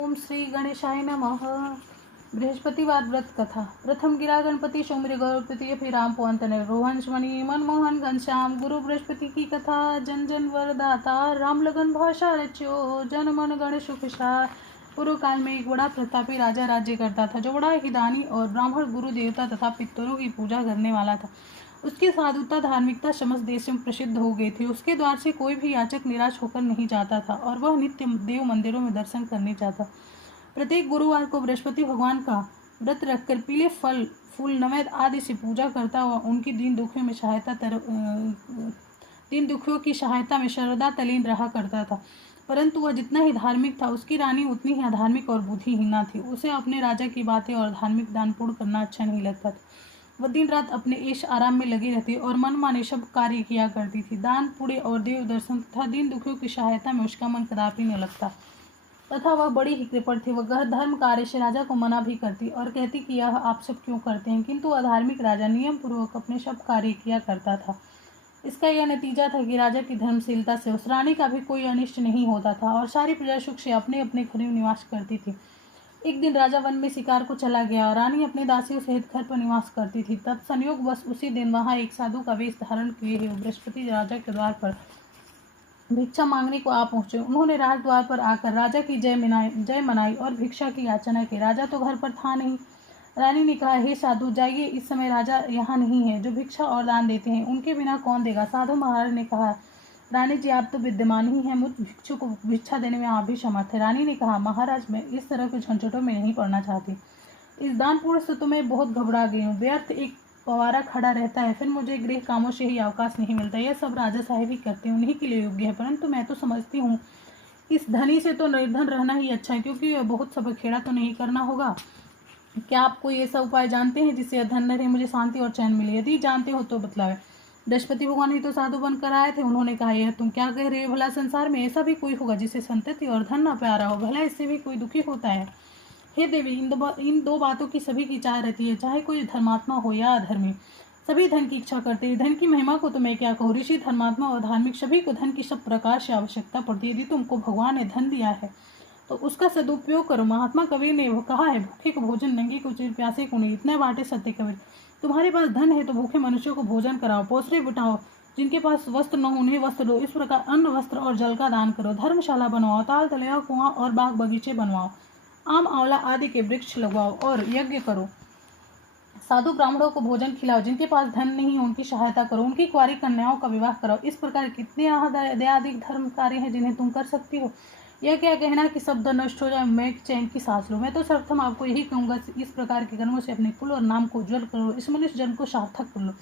ओम श्री गणेशाय नमः। बृहस्पतिवार व्रत कथा। प्रथम गिरा गणपति सौम्य गौरपति फिर राम पवंत ने रोहंस मणि मनमोहन घनश्याम गुरु बृहस्पति की कथा। जन जन वरदाता राम लगन भाषा रच्यो जन मन गण सुखसार। पूर्व काल में एक बड़ा प्रतापी राजा राज्य करता था जो बड़ा ही दानी और ब्राह्मण गुरु देवता तथा पितरों की पूजा करने वाला था। उसकी साधुता धार्मिकता समस्त देश में प्रसिद्ध हो गई थी। उसके द्वार से कोई भी याचक निराश होकर नहीं जाता था और वह नित्य देव मंदिरों में दर्शन करने जाता। प्रत्येक गुरुवार को बृहस्पति भगवान का व्रत रखकर पीले फल फूल नैवेद्य आदि से पूजा करता हुआ उनकी दीन दुखियों की सहायता में सर्वदा तल्लीन रहा करता था। परंतु वह जितना ही धार्मिक था उसकी रानी उतनी ही अधार्मिक और बुद्धिहीना थी। उसे अपने राजा की बातें और धार्मिक दान पूर्ण करना अच्छा नहीं लगता था। वह दिन रात अपने ऐश आराम में लगी रहती और मन माने सब कार्य किया करती थी। दान पुण्य और देव दर्शन तथा दीन दुखियों की सहायता में उसका मन कदापि न लगता तथा वह बड़ी ही कृपण थी। वह धर्म कार्य से राजा को मना भी करती और कहती कि यह आप सब क्यों करते हैं, किंतु अधार्मिक राजा नियम पूर्वक अपने सब कार्य किया करता था। इसका यह नतीजा था कि राजा की धर्मशीलता से उस रानी का भी कोई अनिष्ट नहीं होता था और सारी प्रजा सुख से अपने अपने घर में निवास करती थी। एक दिन राजा वन में शिकार को चला गया और रानी अपने दासियों सहित घर पर निवास करती थी। तब संयोग बस उसी दिन वहां एक साधु का वेश धारण किए हुए बृहस्पति राजा के द्वार पर भिक्षा मांगने को आ पहुंचे। उन्होंने राजद्वार पर आकर राजा की जय मनाई और भिक्षा की याचना की। राजा तो घर पर था नहीं। रानी ने कहा, हे साधु जाइए, इस समय राजा यहाँ नहीं है। जो भिक्षा और दान देते हैं उनके बिना कौन देगा। साधु महाराज ने कहा, रानी जी आप तो विद्यमान ही हैं, मुझ भिक्षु को भिक्षा देने में आप भी समर्थ है। रानी ने कहा, महाराज मैं इस तरह के झंझटों में नहीं पड़ना चाहती। इस दान पूर्ण से तो मैं बहुत घबरा गई हूँ। व्यर्थ एक पवारा खड़ा रहता है, फिर मुझे गृह कामों से ही अवकाश नहीं मिलता। यह सब राजा साहेब ही करते हैं, उन्हीं के लिए योग्य है। परंतु मैं तो समझती हूँ इस धनी से तो निर्धन रहना ही अच्छा है, क्योंकि यह बहुत सब खेड़ा तो नहीं करना होगा। क्या आप कोई ऐसा उपाय जानते हैं जिससे धन न रहे, मुझे शांति और चैन मिले? यदि जानते हो तो बतलावे। बृहस्पति भगवान ही तो साधु बनकर आए थे। उन्होंने कहा, यह तुम क्या कह रहे हो? भला संसार में ऐसा भी कोई होगा जिसे संतति और धन न प्यारा हो? भला इससे भी कोई दुखी होता है? हे देवी, इन दो बातों की सभी की चाह रहती है, चाहे कोई धर्मात्मा हो या अधर्मी। सभी धन की इच्छा करते हैं। धन की महिमा को तो मैं क्या कहूँ। ऋषि, धर्मात्मा और धार्मिक सभी को धन की सब प्रकार से आवश्यकता पड़ती है। यदि तुमको भगवान ने धन दिया है तो उसका सदुपयोग करो। महात्मा कबीर ने कहा है, भूखे को भोजन, नंगे को चिर, प्यासे को नहीं, इतने बाटे सत्य कबीर। तुम्हारे पास धन है तो भूखे मनुष्यों को भोजन कराओ, पोसरे बिठाओ, जिनके पास वस्त्र न हो उन्हें वस्त्र दो। इस प्रकार अन्न, वस्त्र और जल का दान करो। धर्मशाला बनवाओ, ताल तलैया, कुआं और बाग बगीचे बनवाओ, आम आंवला आदि के वृक्ष लगवाओ और यज्ञ करो। साधु ब्राह्मणों को भोजन खिलाओ, जिनके पास धन नहीं उनकी सहायता करो, उनकी कुंवारी कन्याओं का विवाह कराओ। इस प्रकार कितने दयादिक धर्म कार्य हैं जिन्हें तुम कर सकती हो। यह क्या कहना कि शब्द नष्ट हो जाए, मैं चैन की सांस लूं। मैं तो सर्वप्रथम आपको यही कहूंगा, इस प्रकार के कर्मों से अपने कुल और नाम को उज्जवल करो, इस मनुष्य जन्म को सार्थक कर लो।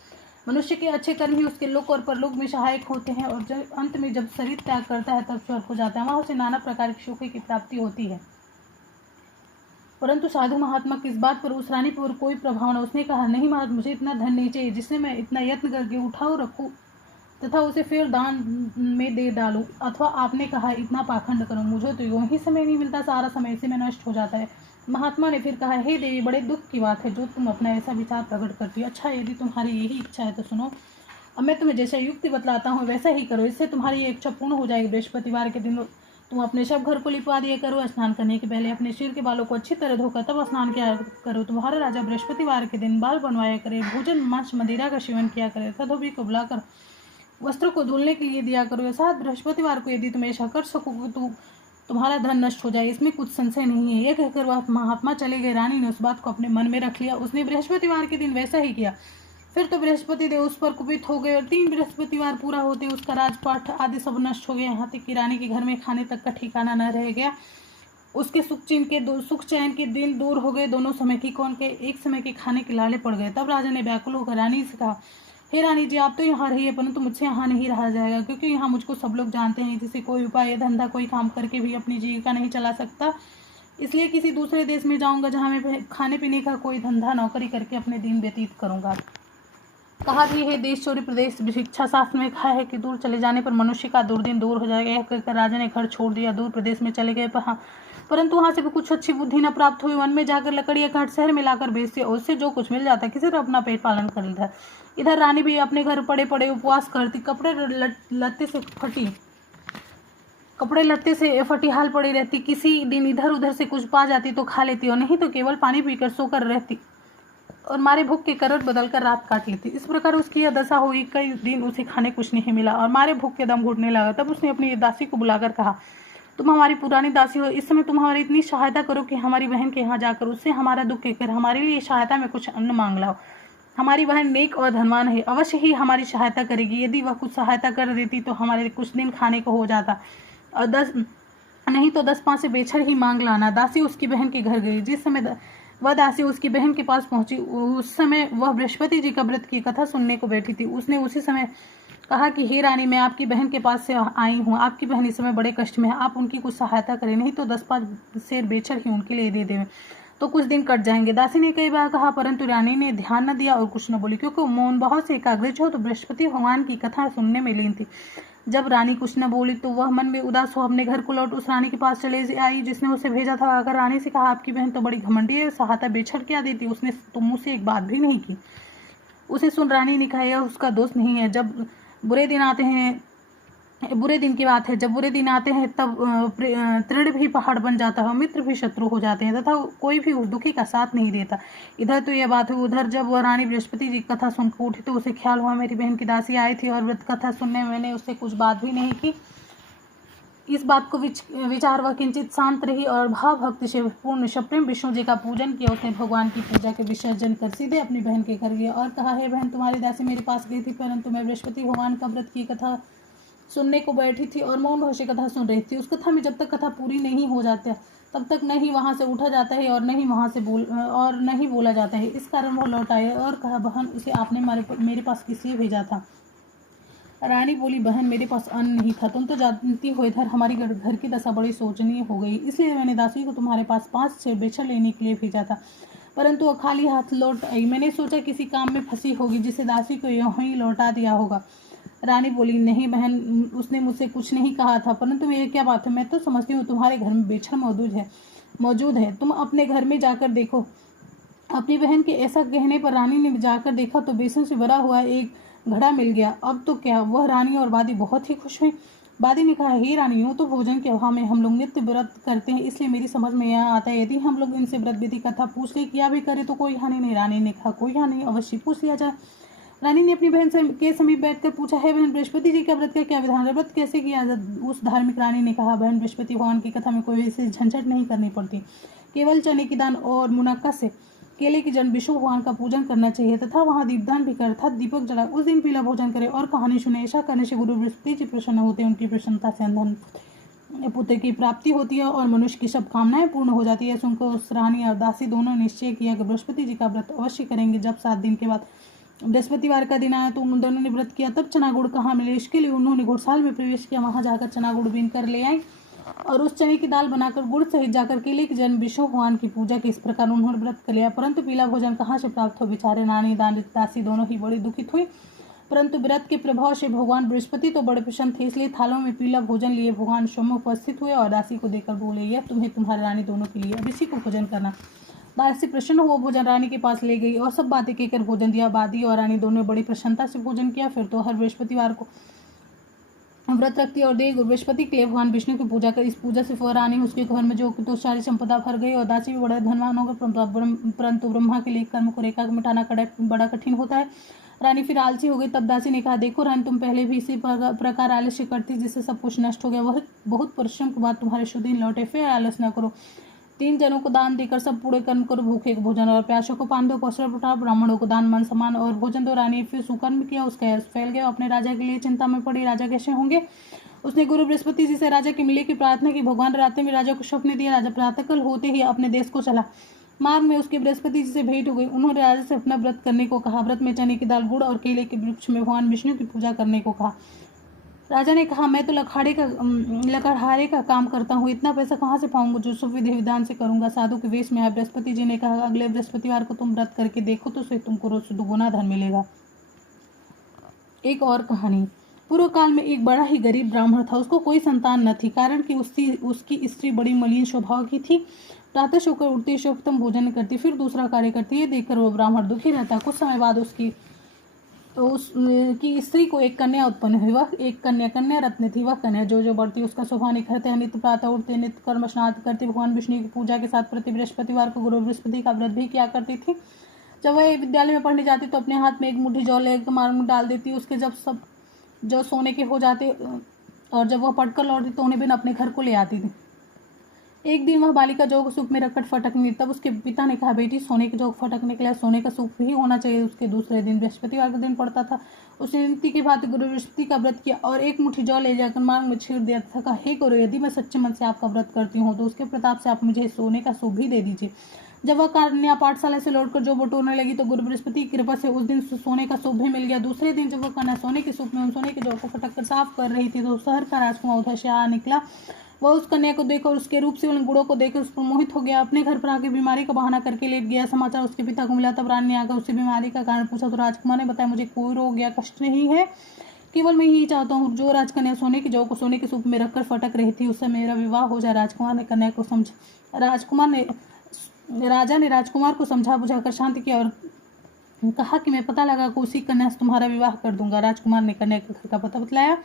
मनुष्य के अच्छे कर्म ही उसके लोक और परलोक में सहायक होते हैं और अंत में जब शरीर त्याग करता है तब स्वर्ग हो जाता है। वहां उसे नाना प्रकार की सुख की प्राप्ति होती है। परंतु साधु महात्मा किस बात पर उस रानी पर कोई प्रभाव न। उसने कहा, नहीं महाराज, मुझे इतना धन नहीं चाहिए जिससे मैं इतना यत्न करके उठाऊ रखूं तथा उसे फिर दान में दे डालूं। अथवा आपने कहा इतना पाखंड करूं, मुझे तो यूं ही समय नहीं मिलता, सारा समय इसी में नष्ट हो जाता है। महात्मा ने फिर कहा, हे देवी, बड़े दुख की बात है जो तुम अपना ऐसा विचार प्रकट करती हो। अच्छा, यदि तुम्हारी यही इच्छा है तो सुनो, अब मैं तुम्हें जैसा युक्ति बतलाता हूँ वैसा ही करो, इससे तुम्हारी ये इच्छा पूर्ण हो जाएगी। बृहस्पतिवार के दिन तुम अपने सब घर को लिपवा दिया करो। स्नान करने के पहले अपने सिर के बालों को अच्छी तरह धोकर तब स्नान किया करो। तुम्हारा राजा बृहस्पतिवार के दिन बाल बनवाया करे, भोजन मांस मदिरा का सेवन किया करे तथा धोबी को बुलाकर वस्त्रों को धुलने के लिए दिया करो। साथ बृहस्पतिवार को यदि तुम ऐसा कर सकोगे तो तुम्हारा धन नष्ट हो जाए, इसमें कुछ संशय नहीं है। यह कहकर वह महात्मा चले गए। रानी ने उस बात को अपने मन में रख लिया। उसने बृहस्पतिवार के दिन वैसा ही किया। फिर तो बृहस्पति देव उस पर कुपित हो गए और 3 बृहस्पतिवार पूरा होते उसका राजपाठ आदि सब नष्ट हो गया। यहाँ तक कि रानी के घर में खाने तक का ठिकाना न रह गया। उसके सुख चैन के दिन दूर हो गए। दोनों समय की कौन के एक समय के खाने के लाले पड़ गए। तब राजा ने व्याकुल होकर रानी से कहा, हे रानी जी, आप तो यहाँ रहिए, परंतु मुझसे यहाँ नहीं रहा जाएगा, क्योंकि यहाँ मुझको सब लोग जानते हैं। जिसे कोई उपाय धंधा कोई काम करके भी अपनी जीविका नहीं चला सकता, इसलिए किसी दूसरे देश में जाऊंगा जहाँ मैं खाने पीने का कोई धंधा नौकरी करके अपने दिन व्यतीत करूंगा। कहा भी है, देश चोरी प्रदेश शिक्षा शास्त्र में कहा है कि दूर चले जाने पर मनुष्य का दुर्दिन दूर हो जाएगा। यह कहकर राजा ने घर छोड़ दिया, दूर प्रदेश में चले गए। परंतु वहां से भी कुछ अच्छी बुद्धि न प्राप्त हुई। वन में जाकर लकड़ियां काट शहर में लाकर बेचते, उससे जो कुछ मिल जाता किसी तरह अपना पेट पालन कर लेता। इधर रानी भी अपने घर पड़े पड़े उपवास करती, कपड़े लत्ते से फटी कपड़े लत्ते से फटीहाल पड़ी रहती, किसी दिन इधर उधर से कुछ पा जाती तो खा लेती और नहीं तो केवल पानी पीकर सोकर रहती और मारे भूख के करवट बदलकर रात काट लेती। इस प्रकार उसकी यह दशा हुई। कई दिन उसे खाने कुछ नहीं मिला और मारे भूख के दम घुटने लगा। तब उसने अपनी दासी को बुलाकर कहा, तुम हमारी पुरानी दासी हो, इस समय तुम हमारी इतनी सहायता करो कि हमारी बहन के यहाँ जाकर उससे हमारा दुख कहकर हमारे लिए सहायता में कुछ अन्न मांग लाओ। हमारी बहन नेक और धनवान है, अवश्य ही हमारी सहायता करेगी। यदि वह कुछ सहायता कर देती तो हमारे कुछ दिन खाने को हो जाता और 10 पैसे बेचकर ही मांग लाना। दासी उसकी बहन के घर गई। जिस समय वह दासी उसकी बहन के पास पहुंची, उस समय वह बृहस्पति जी का व्रत की कथा सुनने को बैठी थी। उसने उसी समय कहा कि हे रानी, मैं आपकी बहन के पास से आई हूँ। आपकी बहन इस समय बड़े कष्ट में है, आप उनकी कुछ सहायता करें, नहीं तो 10 शेर बेचकर ही उनके लिए दे दें तो कुछ दिन कट जाएंगे। दासी ने कई बार कहा, परंतु रानी ने ध्यान न दिया और कुछ न बोली, क्योंकि मौन बहुत से एकाग्रज हो तो बृहस्पति भगवान की कथा सुनने में लीन थी। जब रानी कुछ न बोली तो वह मन में उदास हो अपने घर को लौट उस रानी के पास चले आई जिसने उसे भेजा था। अगर रानी से कहा, आपकी बहन तो बड़ी घमंडी है, सहायता बेचकर क्या देती, उसने तो मुझसे एक बात भी नहीं की। उसे सुन रानी ने कहा, यह उसका दोष नहीं है। जब बुरे दिन आते हैं, बुरे दिन की बात है, जब बुरे दिन आते हैं तब तृण भी पहाड़ बन जाता है, मित्र भी शत्रु हो जाते हैं तथा कोई भी उस दुखी का साथ नहीं देता। इधर तो यह बात हुई। उधर जब वह रानी बृहस्पति जी की कथा सुनकर उठी तो उसे ख्याल हुआ, मेरी बहन की दासी आई थी और व्रत कथा सुनने मैंने उससे कुछ बात भी नहीं की। इस बात को विचार वह किंचित शांत रही और भाव भक्ति से पूर्ण सप्रेम विष्णु जी का पूजन किया। उसने भगवान की पूजा के विसर्जन कर सीधे अपनी बहन के घर गया और कहा, हे बहन, तुम्हारी दासी मेरे पास गई थी, परंतु मैं बृहस्पति भगवान का व्रत की कथा सुनने को बैठी थी और मौन भाव से कथा सुन रही थी। उस कथा में जब तक कथा पूरी नहीं हो जाती तब तक न ही वहाँ से उठा जाता है और न ही बोला जाता है। इस कारण वह लौट आए और कहा, बहन, उसे आपने मेरे पास किस लिए भेजा था? रानी बोली, बहन, मेरे पास अन्न नहीं था। तुम तो जानती हो इधर हमारी घर की दशा बड़ी शोचनीय हो गई, इसलिए मैंने दासी को तुम्हारे पास 5 शेर बेचकर लेने के लिए भेजा था, परंतु वह खाली हाथ लौट आई। मैंने सोचा किसी काम में फंसी होगी जिसे दासी को यहीं लौटा दिया होगा। रानी बोली, नहीं बहन, उसने मुझसे कुछ नहीं कहा था, परंतु ये क्या बात है? मैं तो समझती हूँ तुम्हारे घर में बेचकर मौजूद है। तुम अपने घर में जाकर देखो। अपनी बहन के ऐसा कहने पर रानी ने जाकर देखा तो बेसन से भरा हुआ एक घड़ा मिल गया। अब तो क्या, वह रानी और बादी बहुत ही खुश हुई। बादी ने कहा, हे रानी, यूँ तो भोजन के अभाव में हम लोग नित्य व्रत करते हैं, इसलिए मेरी समझ में यह आता है यदि हम लोग इनसे व्रत विधि कथा पूछ ले किया भी करें तो कोई हानि नहीं। रानी ने कहा, कोई हानि नहीं, अवश्य पूछ लिया जाए। रानी ने अपनी बहन के समीप बैठकर पूछा, है बहन, बृहस्पति जी का व्रत का क्या विधान है? व्रत कैसे किया? उस धार्मिक रानी ने कहा, बहन, बृहस्पति भगवान की कथा में कोई ऐसी झंझट नहीं करनी पड़ती, केवल चने की दान और मुनक्का से केले की जन विष्णु भगवान का पूजन करना चाहिए तथा वहाँ दीपदान भी कर अर्थात दीपक जला उस दिन पीला भोजन करे और कहानी सुने। ऐसा करने से गुरु बृहस्पति जी प्रसन्न होते हैं, उनकी प्रसन्नता से अंधन पुत्र की प्राप्ति होती है और मनुष्य की सब कामनाएं पूर्ण हो जाती है। सुनकर उस रानी और दासी दोनों निश्चय किया कि बृहस्पति जी का व्रत अवश्य करेंगे। जब 7 दिन के बाद बृहस्पतिवार का दिन आया तो उन दोनों ने व्रत किया। तब चना गुड़ कहाँ मिले, इसके लिए उन्होंने घुड़साल में प्रवेश किया। वहां जाकर चना गुड़ बीन कर ले आए और उस चने की दाल बनाकर गुड़ सहित जाकर केले की जन्म विष्णु भगवान की पूजा की। इस प्रकार उन्होंने व्रत कर लिया, परंतु पीला भोजन कहाँ से प्राप्त हो? बेचारे रानी दासी दोनों ही बड़ी दुखित हुई, परंतु व्रत के प्रभाव से भगवान बृहस्पति तो बड़े प्रसन्न थे, इसलिए थालों में पीला भोजन लिए भगवान स्वयं उपस्थित हुए और दासी को देकर बोले, यह तुम्हें तुम्हारी रानी दोनों के लिए, अब इसी को भोजन करना। दासी प्रसन्न हुआ भोजन रानी के पास ले गई और सब बातें कहकर भोजन दिया। बादी और रानी दोनों बड़ी प्रसन्नता से भोजन किया। फिर तो हर बृहस्पतिवार को व्रत रखती और देव बृहस्पति के लिए भगवान विष्णु की पूजा कर। इस पूजा से वह रानी उसके घर में जो तो सारी संपदा भर गई और दासी भी बड़े धनवान होकर, परंतु ब्रह्मा के लिए कर्म को रेखा मिटाना बड़ा कठिन होता है। रानी फिर आलसी हो गई। तब दासी ने कहा, देखो रानी, तुम पहले भी इसी प्रकार आलस्य करती जिससे सब कुछ नष्ट हो गया। वह बहुत परिश्रम के बाद तुम्हारे शुभ दिन लौटे, फिर आलस न करो। 3 जनों को दान देकर सब पूरे कर्म करो। भूखे को भोजन और प्यासों को पान दो, वस्त्र उठाओ, ब्राह्मणों को दान, मन, सम्मान और भोजन दो। रानी फिर सुकर्म किया, उसका यश फैल गया। अपने राजा के लिए चिंता में पड़ी, राजा कैसे होंगे। उसने गुरु बृहस्पति जी से राजा के मिलने की प्रार्थना की। भगवान रात में राजा को स्वप्न दिया। राजा प्रातःकाल होते ही अपने देश को चला। मार्ग में उसके बृहस्पति जी से भेंट हो गई। उन्होंने राजा से अपना व्रत करने को कहा। व्रत में चने की दाल, गुड़ और केले के वृक्ष में भगवान विष्णु की पूजा करने को कहा। राजा ने कहा, मैं तो लकड़हारे का काम करता हूँ, इतना पैसा कहाँ से पाऊंगा जो शुभ विधि विधान से करूंगा। साधु के वेश में आए बृहस्पति जी ने कहा, अगले बृहस्पतिवार को तुम व्रत करके देखो तो उसे तुमको रोज 2 गुना धन मिलेगा। एक और कहानी। पूर्व काल में एक बड़ा ही गरीब ब्राह्मण था। उसको कोई संतान न थी, कारण कि उसकी स्त्री बड़ी मलिन स्वभाव की थी। प्रातः सोकर उठते सर्वप्रथम भोजन करती, फिर दूसरा कार्य करती। ये देखकर वो ब्राह्मण दुखी रहता। कुछ समय बाद उसकी उस की स्त्री को एक कन्या उत्पन्न हुई। वह एक कन्या रत्न थी। वह कन्या जो जो बढ़ती उसका शोभा निखरते हैं। नित्य प्रातः उठते, नित्य कर्म स्नान करती, भगवान विष्णु की पूजा के साथ प्रति बृहस्पतिवार को गुरु बृहस्पति का व्रत भी किया करती थी। जब वह विद्यालय में पढ़ने जाती तो अपने हाथ में एक मुट्ठी जौ लेकर मार्ग में डाल देती। उसके जब सब जो सोने के हो जाते और जब वह पढ़कर लौटती तो उन्हें बिन अपने घर को ले आती थी। एक दिन वह बालिका जौ को सूप में रखकर फटकनी। तब उसके पिता ने कहा, बेटी सोने के जौ फटकने के लिए सोने का सूप ही होना चाहिए। उसके दूसरे दिन बृहस्पतिवार का दिन पड़ता था। उसने नीति के भांति गुरु बृहस्पति का व्रत किया और एक मुट्ठी जौ ले जाकर मांग में छीड़ दिया था। कहा, हे गुरु, यदि मैं सच्चे मन से आपका व्रत करती हूँ तो उसके प्रताप से आप मुझे सोने का सूप भी दे दीजिए। जब वह कन्या पाठशाला से लौटकर जो बटोरने लगी तो गुरु बृहस्पति की कृपा से उस दिन सोने का सूप भी मिल गया। दूसरे दिन जब वह कन्या सोने के सूप में उन सोने के जौ को फटक कर साफ कर रही थी तो शहर का राजकुमार उधर से आ निकला। वह उस कन्या को देखकर, उसके रूप से उन गुणों को देखकर उस पर मोहित हो गया। अपने घर पर आकर बीमारी का बहाना करके लेट गया। समाचार उसके पिता को मिला। तब रानी ने आकर उससे बीमारी का कारण पूछा तो राजकुमार ने बताया, मुझे कोई रोग या कष्ट नहीं है, केवल मैं यही चाहता हूँ जो राजकन्या सोने की जौ को सोने के सूप में रखकर फटक रही थी उससे मेरा विवाह हो जाए। राजकुमार ने कन्या को राजा ने राजकुमार को समझा बुझाकर शांत किया और कहा कि मैं पता लगा कर उसी कन्या से तुम्हारा विवाह कर दूंगा। राजकुमार ने कन्या के घर का पता बतलाया।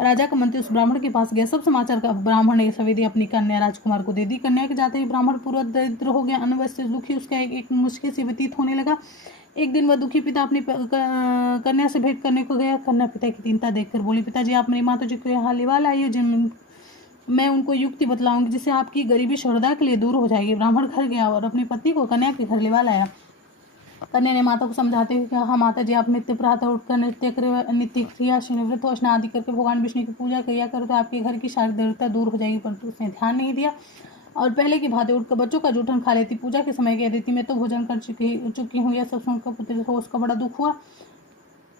राजा का मंत्री उस ब्राह्मण के पास गया। सब समाचार का ब्राह्मण ने सवेदी अपनी कन्या राजकुमार को दे दी। कन्या के जाते ही ब्राह्मण पूरा दरिद्र हो गया, अन्न वस्त्र से दुखी उसका एक मुश्किल से व्यतीत होने लगा। एक दिन वह दुखी पिता अपनी कन्या से भेंट करने को गया। कन्या पिता की चिंता देखकर बोली, पिताजी आप मेरी माता जी को यहाँ लिवा लाइए, जिन मैं उनको युक्ति बतलाऊंगी जिससे आपकी गरीबी श्रद्धा के लिए दूर हो जाएगी। ब्राह्मण घर गया और अपनी पत्नी को कन्या के घर लिवा लाया। कन्या ने माता को समझाते हुए कहा, माता जी आप नित्य प्रातः उठकर नित्य क्रिया से निवृत्त हो, स्नान आदि करके भगवान विष्णु की पूजा किया करो तो आपके घर की सारी दरिद्रता दूर हो जाएगी। परंतु उसने ध्यान नहीं दिया और पहले की भांति उठकर बच्चों का जूठन खा लेती। पूजा के समय कह देती, मैं तो भोजन कर चुकी हूँ। यह सब सुनकर पुत्र को उसका बड़ा दुख हुआ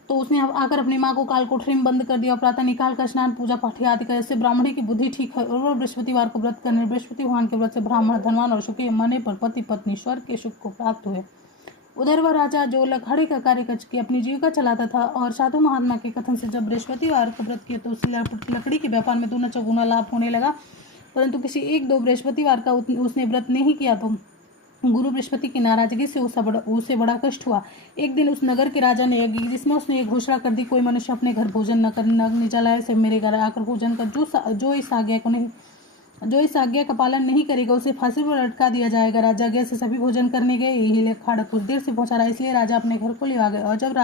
तो उसने आकर अपनी माँ को काल कोठरी में बंद कर दिया और प्रातः निकाल कर स्नान पूजा पाठ आदि कर। इससे ब्राह्मणी की बुद्धि ठीक है और वह बृहस्पतिवार को व्रत करने बृहस्पति भगवान के व्रत से ब्राह्मण धनवान और सुखी मने पर पति पत्नी स्वर्ग के सुख को प्राप्त हुए। उधर वह राजा जो लखाड़े का कार्य करके अपनी जीविका चलाता था और साधु महात्मा के कथन से जब बृहस्पतिवार को व्रत किया तो उसे लकड़ी के व्यापार में दूना चौगुना लाभ होने लगा। परंतु किसी एक दो बृहस्पतिवार का उसने व्रत नहीं किया तो गुरु बृहस्पति की नाराजगी से उसे बड़ा कष्ट हुआ। एक दिन उस नगर के राजा ने यज्ञ जिसमें उसने एक घोषणा कर दी, कोई मनुष्य अपने घर भोजन न कर न जलाए से मेरे घर आकर भोजन कर। जो इस आज्ञा का पालन नहीं करेगा उसे फांसी पर लटका दिया जाएगा। राजा गया से सभी भोजन करने गए। यही लखाड़ा कुछ देर से पहुंचा रहा, इसलिए राजा अपने घर को ले आ गए। और जब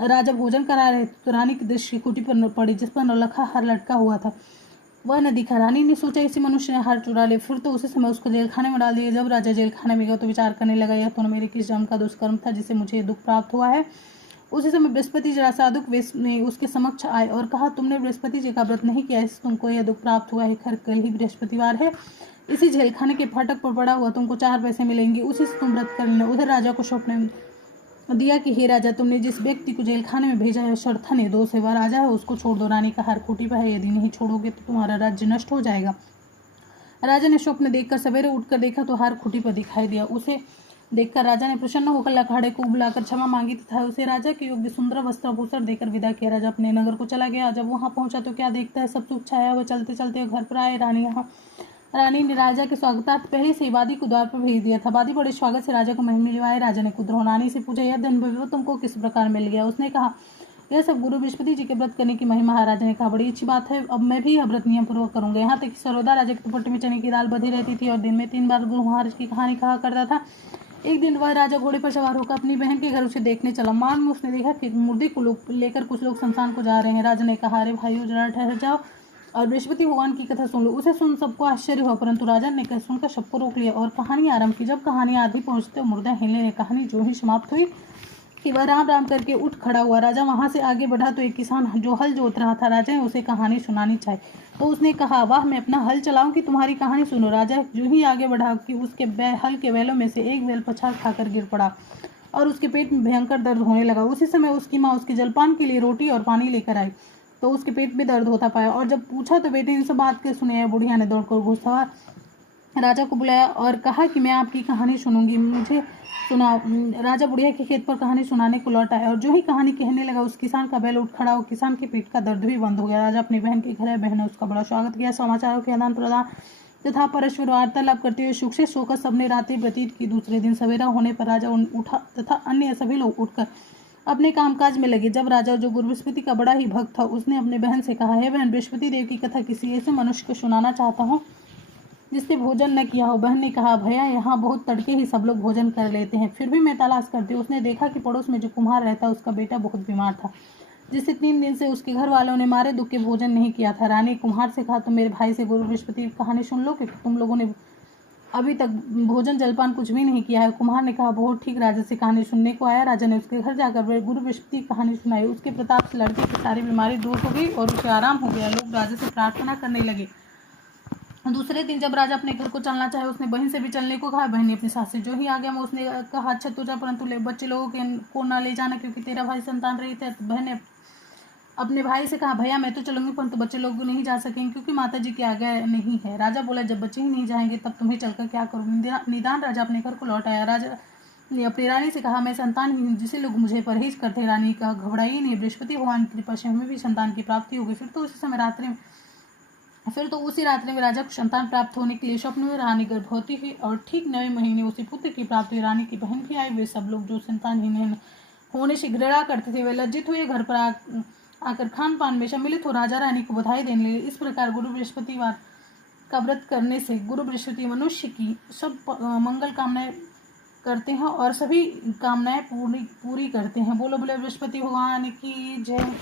राजा भोजन करा रहे तो रानी की दृष्टि कुटी पर पड़ी जिस पर नौलखा हार लटका हुआ था। वह न दिखा। रानी ने सोचा इसी मनुष्य ने हार चुरा ले। फिर तो उसी समय उसको जेल खाने में डाल दिया। जब राजा जेल खाने में गया तो विचार करने लगा, यह तो मेरे किस जन्म का दुष्कर्म था जिससे मुझे दुख प्राप्त हुआ है। उसी समय बृहस्पति जरा साधुक वेश में उसके समक्ष आए और कहा, तुमने बृहस्पति जी का व्रत नहीं किया, इससे तुमको यह दुख प्राप्त हुआ है। खैर कल ही बृहस्पतिवार है, इसी जेलखाने के फाटक पर पड़ा हुआ तुमको 4 पैसे मिलेंगे, उसी से तुम व्रत कर लेना। उधर राजा को स्वप्न दिया कि हे राजा, तुमने जिस व्यक्ति को जेलखाने में भेजा है शर्था निर्दोष है, वह राजा है, उसको छोड़ दो। रानी का हार खूंटी पर है, यदि नहीं छोड़ोगे तो तुम्हारा राज्य नष्ट हो जाएगा। राजा ने स्वप्न देखकर सवेरे उठकर देखा तो हार खूंटी पर दिखाई दिया। उसे देखकर राजा ने प्रसन्न होकर लखाड़े को बुलाकर क्षमा मांगी तथा उसे राजा के योग्य सुंदर वस्त्राभूषण देकर विदा किया। राजा अपने नगर को चला गया। जब वहां पहुंचा तो क्या देखता है, सब सुख छाया। वह चलते चलते घर पर आए। रानी ने राजा के स्वागतार्थ पहले से वादी को द्वार पर भेज दिया था। वादी बड़े स्वागत से राजा को महल में लिवाए। राजा ने कुद्रोह रानी से पूछा, यह धन वैभव तुमको किस प्रकार मिल गया? उसने कहा, यह सब गुरु बृहस्पति जी के व्रत करने की महिमा है। राजा ने कहा, बड़ी अच्छी बात है, अब मैं भी यह व्रत नियम पूर्वक करूंगा। यहाँ तक कि सर्वदा राजा के दुपट्टे में चने की दाल बधी रहती थी और दिन में 3 बार गुरु महाराज की कहानी कहा करता था। एक दिन वह राजा घोड़े पर सवार होकर अपनी बहन के घर उसे देखने चला। मार्ग में उसने देखा कि मुर्दे को लेकर कुछ लोग शमशान को जा रहे हैं। राजा ने कहा, अरे भाइयों, जरा ठहर जाओ और बृहस्पति भगवान की कथा सुन लो। उसे सुन सबको आश्चर्य हुआ, परंतु राजा ने कहा सुनकर सबको रोक लिया और कहानी आरंभ की। जब कहानी आधी पहुंचते मुर्दा हिलने ने कहानी जो ही समाप्त हुई कि वह राम राम करके उठ खड़ा हुआ। राजा वहां से आगे बढ़ा तो एक किसान जो हल जोत रहा था, राजा ने उसे कहानी सुनानी चाहिए तो उसने कहा, वाह, मैं अपना हल चलाऊं कि तुम्हारी कहानी सुनो। राजा जो ही आगे बढ़ा कि उसके हल के बैलों में से एक बैल पछाड़ खाकर गिर पड़ा और उसके पेट में भयंकर दर्द होने लगा। उसी समय उसकी माँ उसके जलपान के लिए रोटी और पानी लेकर आई तो उसके पेट में दर्द होता पाया और जब पूछा तो बेटे इन सब बात के सुने। बुढ़िया ने दौड़कर घुड़सवार राजा को बुलाया और कहा कि मैं आपकी कहानी सुनूंगी, मुझे सुना। राजा बुढ़िया के खेत पर कहानी सुनाने को लौट आया और जो ही कहानी कहने लगा उस किसान का बैल उठ खड़ा हो। किसान के पेट का दर्द भी बंद हो गया। राजा अपनी बहन के घर है, बहन ने उसका बड़ा स्वागत किया। समाचारों के आदान प्रदान तथा परस्पर वार्तालाप करते हुए सुख से सोकर सबने रात्रि व्यतीत की। दूसरे दिन सवेरा होने पर राजा उठा तथा अन्य सभी लोग उठकर अपने कामकाज में लगे। जब राजा, जो गुरु बृहस्पति का बड़ा ही भक्त था, उसने अपने बहन से कहा, हे बहन, बृहस्पति देव की कथा किसी ऐसे मनुष्य को सुनाना चाहता हूँ जिसने भोजन न किया हो। बहन ने कहा, भैया, यहाँ बहुत तड़के ही सब लोग भोजन कर लेते हैं, फिर भी मैं तलाश करती हूँ। उसने देखा कि पड़ोस में जो कुम्हार रहता, उसका बेटा बहुत बीमार था, जिससे 3 दिन से उसके घर वालों ने मारे दुख के भोजन नहीं किया था। रानी कुम्हार से कहा, तुम मेरे भाई से गुरु बृहस्पति की कहानी सुन लो कि तुम लोगों ने अभी तक भोजन जलपान कुछ भी नहीं किया है। कुम्हार ने कहा, बहुत ठीक, राजा से कहानी सुनने को आया। राजा ने उसके घर जाकर गुरु बृहस्पति की कहानी सुनाई। उसके प्रताप से लड़के की सारी बीमारी दूर हो गई और उसे आराम हो गया। लोग राजा से प्रार्थना करने लगे। दूसरे दिन जब राजा अपने घर को चलना चाहे, उसने बहन से भी चलने को कहा। बहन ने अपनी सास से जो ही आ गया, मैं उसने कहा, अच्छा तू जा, परंतु बच्चे लोगों को ना ले जाना, क्योंकि तेरा भाई संतान रहित है। तो बहन ने अपने भाई से कहा, भैया मैं तो चलूंगी, परंतु बच्चे लोग नहीं जा सकेंगे, क्योंकि माता जी के आज्ञा नहीं है। राजा बोला, जब बच्चे ही नहीं जाएंगे तब तुम्हें चलकर क्या करूँ। निदान राजा अपने घर को लौट आया। राजा ने अपनी रानी से कहा, मैं संतान ही हूँ, जिसे लोग मुझे परहेज करते। रानी का घबराई नहीं, बृहस्पति भगवान की कृपा से हमें भी संतान की प्राप्ति होगी। फिर तो उसी रात्रि में राजा को संतान प्राप्त होने के लिए स्वप्न में रानी गर्भवती हुई और ठीक 9वें महीने उसे पुत्र की प्राप्ति हुई। रानी की बहन भी आई। वे सब लोग जो संतानहीन होने से घृणा करते थे, वे लज्जित हुए घर पर आकर खान पान में सम्मिलित हो राजा रानी को बधाई देने लगे। इस प्रकार गुरु बृहस्पतिवार का व्रत करने से गुरु बृहस्पति मनुष्य की सब मंगल कामनाएं करते हैं और सभी कामनाएं पूरी करते हैं। बोलो बोले बृहस्पति भगवान की जय।